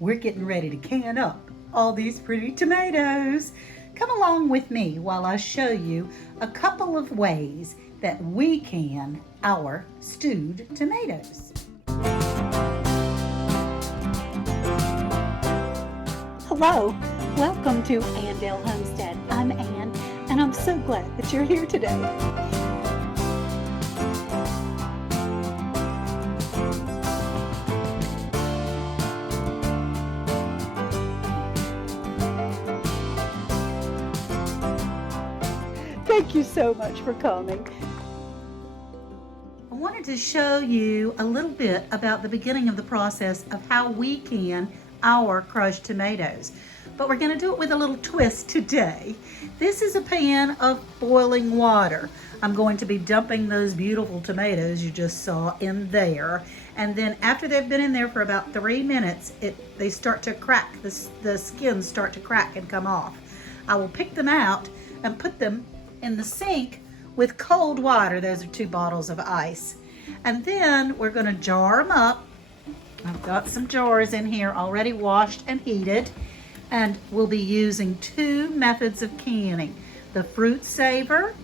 we're getting ready to can up all these pretty tomatoes. Come along with me while I show you a couple of ways that we can our stewed tomatoes. Hello, welcome to Andale Homestead. I'm Ann, and I'm so glad that you're here today. Thank you so much for coming. I wanted to show you a little bit about the beginning of the process of how we can our crushed tomatoes. But we're going to do it with a little twist today. This is a pan of boiling water. I'm going to be dumping those beautiful tomatoes you just saw in there. And then after they've been in there for about 3 minutes, they start to crack. The skins start to crack and come off. I will pick them out and put them in the sink with cold water. Those are 2 bottles of ice. And then we're going to jar them up. I've got some jars in here already washed and heated, and we'll be using 2 methods of canning: the Fruit Saver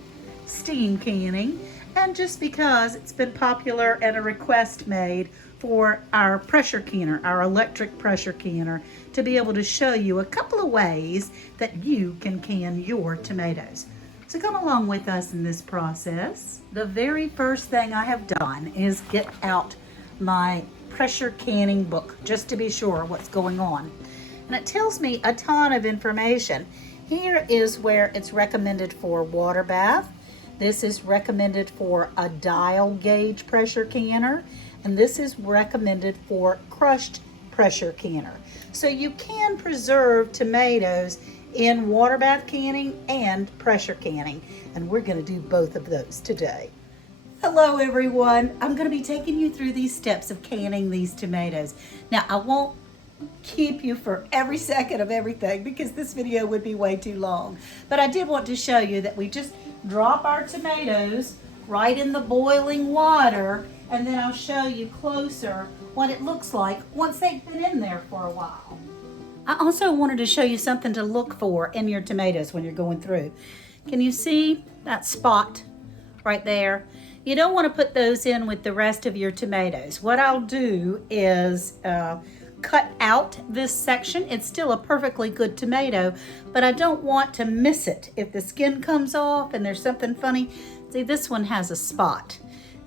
steam canning, and just because it's been popular and a request made for our pressure canner, our electric pressure canner, to be able to show you a couple of ways that you can can your tomatoes. So come along with us in this process. The very first thing I have done is get out my pressure canning book just to be sure what's going on. And it tells me a ton of information. Here is where it's recommended for water bath. This is recommended for a dial gauge pressure canner. And this is recommended for crushed pressure canner. So you can preserve tomatoes in water bath canning and pressure canning, and we're going to do both of those today. Hello everyone, I'm going to be taking you through these steps of canning these tomatoes. Now I won't keep you for every second of everything because this video would be way too long, but I did want to show you that we just drop our tomatoes right in the boiling water, and then I'll show you closer what it looks like once they've been in there for a while. I also wanted to show you something to look for in your tomatoes when you're going through. Can you see that spot right there? You don't want to put those in with the rest of your tomatoes. What I'll do is cut out this section. It's still a perfectly good tomato, but I don't want to miss it. If the skin comes off and there's something funny, see, this one has a spot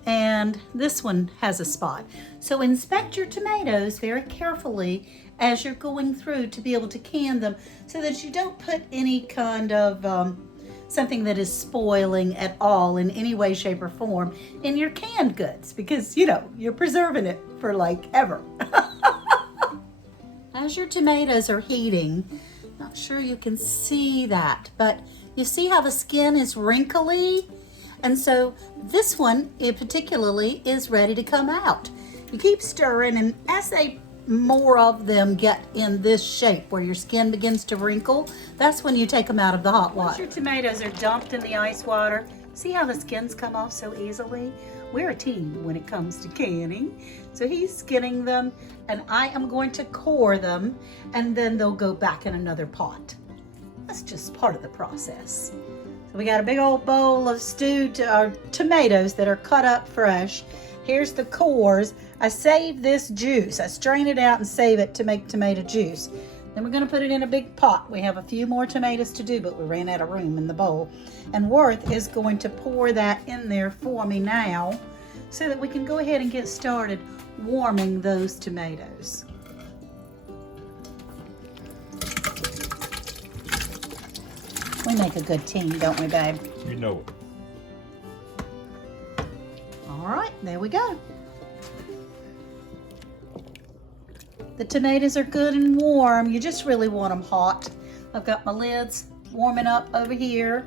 and this one has a spot. So inspect your tomatoes very carefully as you're going through to be able to can them so that you don't put any kind of something that is spoiling at all in any way, shape, or form in your canned goods, because you know you're preserving it for like ever. As your tomatoes are heating, not sure you can see that, but you see how the skin is wrinkly? And so this one particularly is ready to come out. You keep stirring, and as more of them get in this shape where your skin begins to wrinkle, that's when you take them out of the hot water. Once your tomatoes are dumped in the ice water, see how the skins come off so easily? We're a team when it comes to canning. So he's skinning them, and I am going to core them, and then they'll go back in another pot. That's just part of the process. So we got a big old bowl of stewed tomatoes that are cut up fresh. Here's the cores. I save this juice. I strain it out and save it to make tomato juice. Then we're going to put it in a big pot. We have a few more tomatoes to do, but we ran out of room in the bowl. And Worth is going to pour that in there for me now so that we can go ahead and get started warming those tomatoes. We make a good team, don't we, babe? You know it. All right, there we go. The tomatoes are good and warm. You just really want them hot. I've got my lids warming up over here,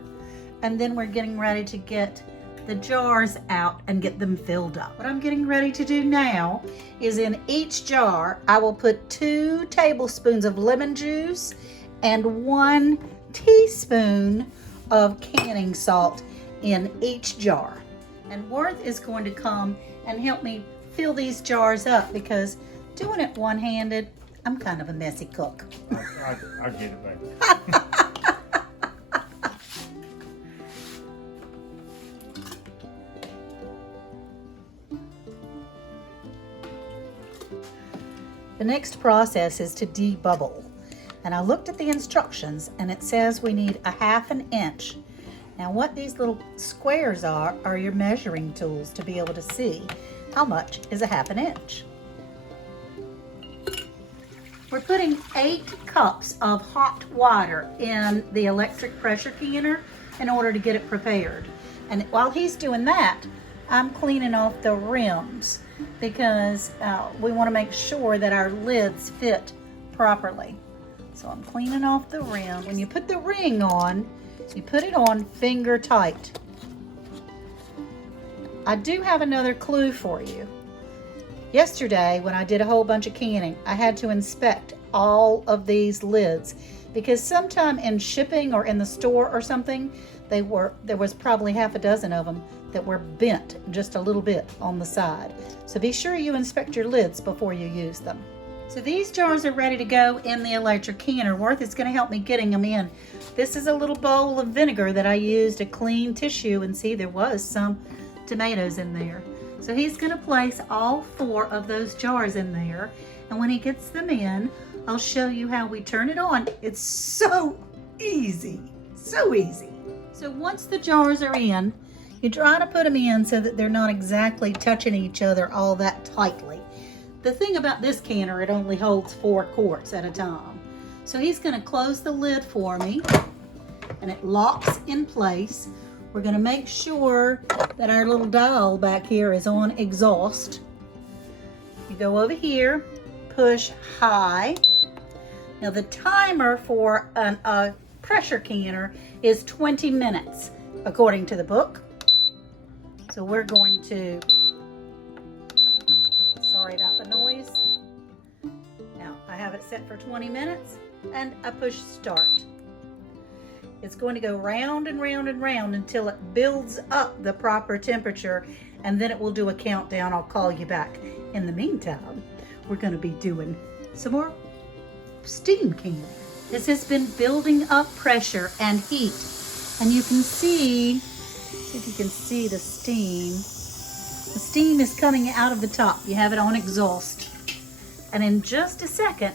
and then we're getting ready to get the jars out and get them filled up. What I'm getting ready to do now is in each jar, I will put 2 tablespoons of lemon juice and 1 teaspoon of canning salt in each jar. And Worth is going to come and help me fill these jars up, because doing it one-handed, I'm kind of a messy cook. I get it, baby. The next process is to debubble. And I looked at the instructions and it says we need a 1/2 inch. Now what these little squares are your measuring tools to be able to see how much is a 1/2 inch. We're putting 8 cups of hot water in the electric pressure canner in order to get it prepared. And while he's doing that, I'm cleaning off the rims because we want to make sure that our lids fit properly. So I'm cleaning off the rim. When you put the ring on, you put it on finger tight. I do have another clue for you. Yesterday, when I did a whole bunch of canning, I had to inspect all of these lids because sometime in shipping or in the store or something, there was probably 6 of them that were bent just a little bit on the side. So be sure you inspect your lids before you use them. So these jars are ready to go in the electric canner. Worth is going to help me getting them in. This is a little bowl of vinegar that I used to clean tissue, and see there was some tomatoes in there. So he's going to place all 4 of those jars in there, and when he gets them in, I'll show you how we turn it on. It's so easy, so easy. So once the jars are in, you try to put them in so that they're not exactly touching each other all that tightly. The thing about this canner, it only holds 4 quarts at a time. So he's going to close the lid for me, and it locks in place. We're going to make sure that our little dial back here is on exhaust. You go over here, push high. Now the timer for a pressure canner is 20 minutes, according to the book. So we're going to, sorry about the noise. Now I have it set for 20 minutes and I push start. It's going to go round and round and round until it builds up the proper temperature, and then it will do a countdown. I'll call you back. In the meantime, we're going to be doing some more steam canning. This has been building up pressure and heat, and you can see if you can see the steam. The steam is coming out of the top. You have it on exhaust. And in just a second,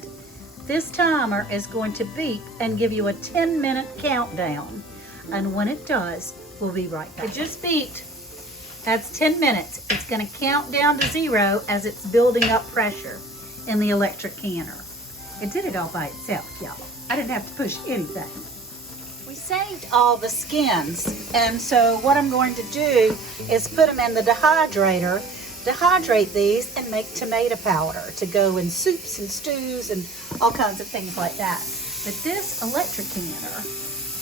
this timer is going to beep and give you a 10-minute countdown. And when it does, we'll be right back. It just beeped. That's 10 minutes. It's going to count down to 0 as it's building up pressure in the electric canner. It did it all by itself, y'all. I didn't have to push anything. We saved all the skins, and so what I'm going to do is put them in the dehydrator, dehydrate these, and make tomato powder to go in soups and stews and all kinds of things like that. But this electric canner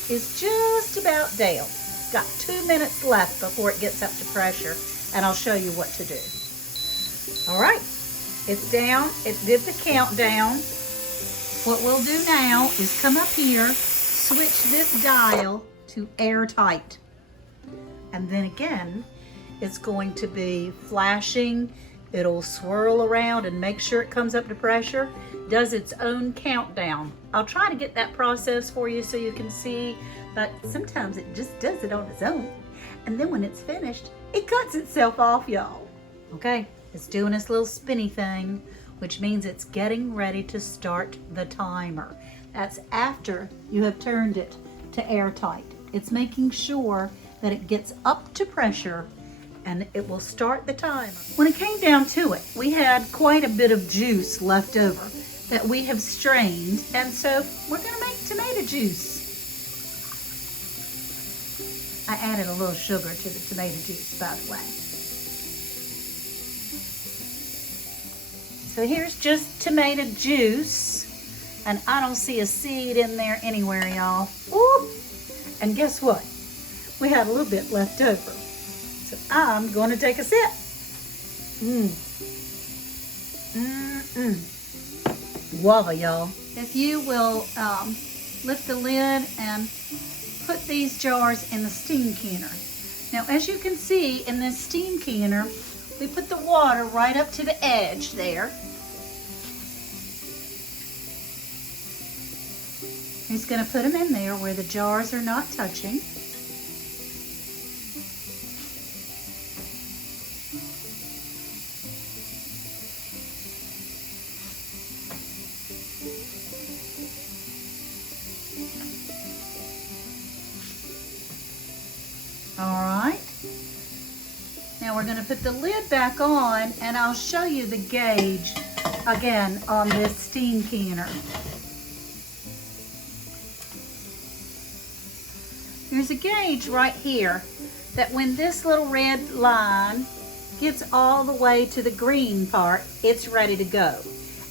is just about down. It's got 2 minutes left before it gets up to pressure, and I'll show you what to do. All right, it's down. It did the countdown. What we'll do now is come up here, switch this dial to airtight. And then again, it's going to be flashing. It'll swirl around and make sure it comes up to pressure, does its own countdown. I'll try to get that process for you so you can see, but sometimes it just does it on its own. And then when it's finished, it cuts itself off, y'all. Okay, it's doing this little spinny thing, which means it's getting ready to start the timer. That's after you have turned it to airtight. It's making sure that it gets up to pressure and it will start the timer. When it came down to it, we had quite a bit of juice left over that we have strained, and so we're gonna make tomato juice. I added a little sugar to the tomato juice, by the way. So here's just tomato juice, and I don't see a seed in there anywhere, y'all. Ooh! And guess what? We had a little bit left over. So I'm going to take a sip. Guava, y'all. If you will lift the lid and put these jars in the steam canner. Now, as you can see in this steam canner, we put the water right up to the edge there. He's going to put them in there where the jars are not touching. Alright, now we're going to put the lid back on and I'll show you the gauge again on this steam canner. There's a gauge right here that when this little red line gets all the way to the green part, it's ready to go.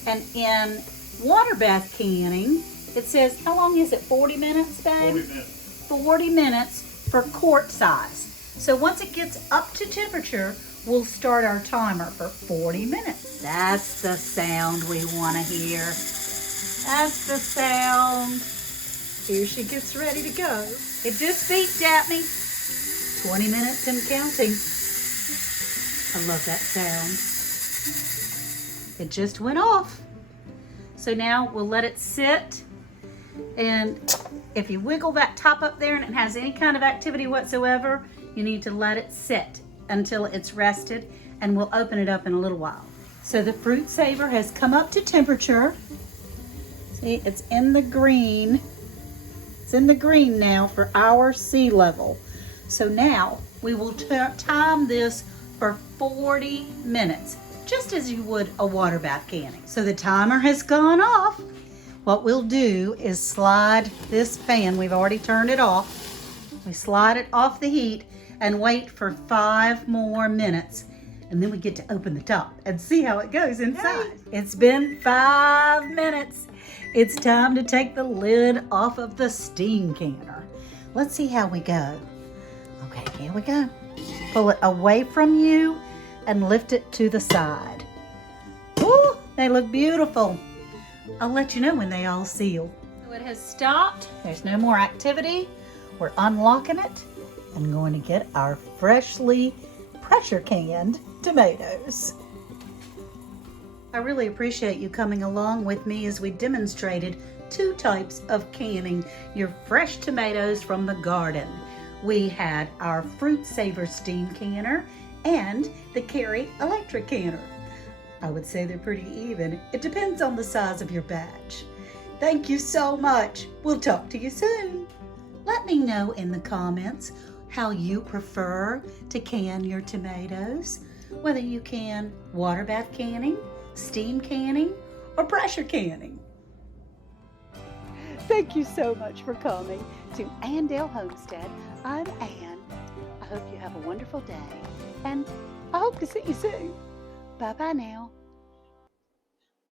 And in water bath canning, it says, how long is it, 40 minutes, babe? 40 minutes. 40 minutes for quart size. So once it gets up to temperature, we'll start our timer for 40 minutes. That's the sound we want to hear. That's the sound. Here she gets ready to go. It just beeped at me. 20 minutes and counting. I love that sound. It just went off. So now we'll let it sit, and if you wiggle that top up there and it has any kind of activity whatsoever, you need to let it sit until it's rested, and we'll open it up in a little while. So the fruit saver has come up to temperature. See, it's in the green. It's in the green now for our sea level. So now we will time this for 40 minutes, just as you would a water bath canning. So the timer has gone off. What we'll do is slide this pan, we've already turned it off. We slide it off the heat and wait for 5 more minutes. And then we get to open the top and see how it goes inside. It's been 5 minutes. It's time to take the lid off of the steam canner. Let's see how we go. Okay, here we go. Pull it away from you and lift it to the side. Ooh, they look beautiful. I'll let you know when they all seal. So it has stopped. There's no more activity. We're unlocking it and going to get our freshly pressure canned tomatoes. I really appreciate you coming along with me as we demonstrated 2 types of canning your fresh tomatoes from the garden. We had our Fruit Saver steam canner and the Carey electric canner. I would say they're pretty even. It depends on the size of your batch. Thank you so much. We'll talk to you soon. Let me know in the comments how you prefer to can your tomatoes, whether you can water bath canning, steam canning, or pressure canning. Thank you so much for coming to Andale Homestead. I'm Ann. I hope you have a wonderful day, and I hope to see you soon. Bye-bye now.